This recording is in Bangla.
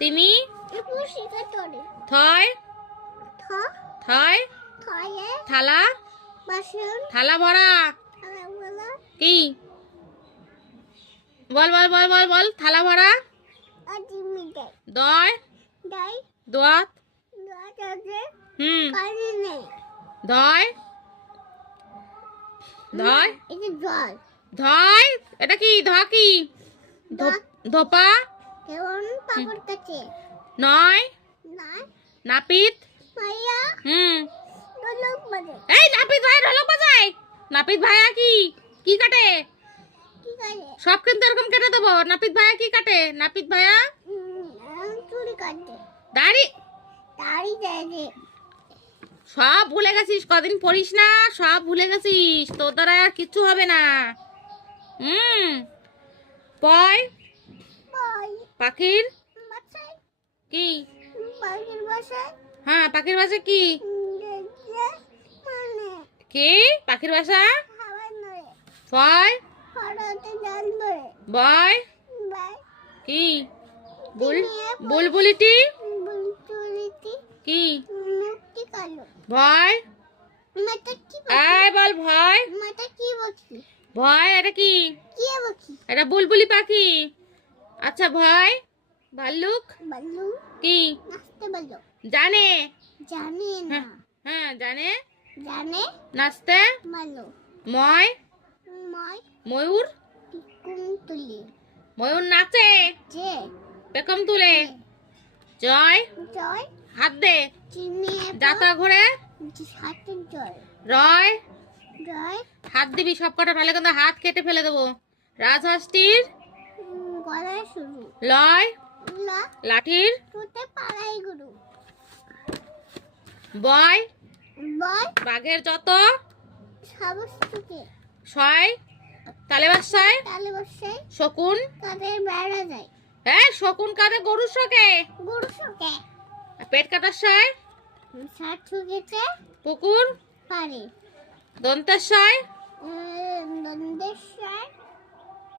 তিমি থয় থয় থালা থালা ভরা কি বল বল বল বল বল থালা ভরা দয় দোয়াত ধয় ধয় ধয় এটা কি ধ কি ধোপা নয় নাপিত এই নাপিত ভাই ঢোলক বাজায় নাপিত ভাইয়া কি কি কাটে সব কিন্তু এরকম কেটে দেবো নাপিত ভাইয়া কি কাটে নাপিত ভাইয়া দাড়ি সব ভুলে গেছিস কদিন পড়িস না সব ভুলে গেছিস তোর দ্বারা আর কিচ্ছু হবে না পয় পাখির কি হ্যাঁ পাখির বাসা কি কি পাখির বাসা ফয় বয় কি বুলবুলিটি কি ভয় এই বল ভয় ভয় এটা কি এটা বুলবুলি পাখি আচ্ছা ভয় ভাল্লুক কি জানে হ্যাঁ জানে নাচতে ময় ময়ূর ময়ূর নাচে পেখম তুলে জয় হাত দে যাতা ঘুরে রয় হাত দিবি সব কটা ফেলে কিন্তু হাত কেটে ফেলে দেবো রাজহাঁসটির লয় লাঠির বয় বাঘের যত ছয় তালে বাসায় শকুন হ্যাঁ শকুন কাঁধে গরুর শোকে পেট কাটার সায় পুকুর দন্তের সায়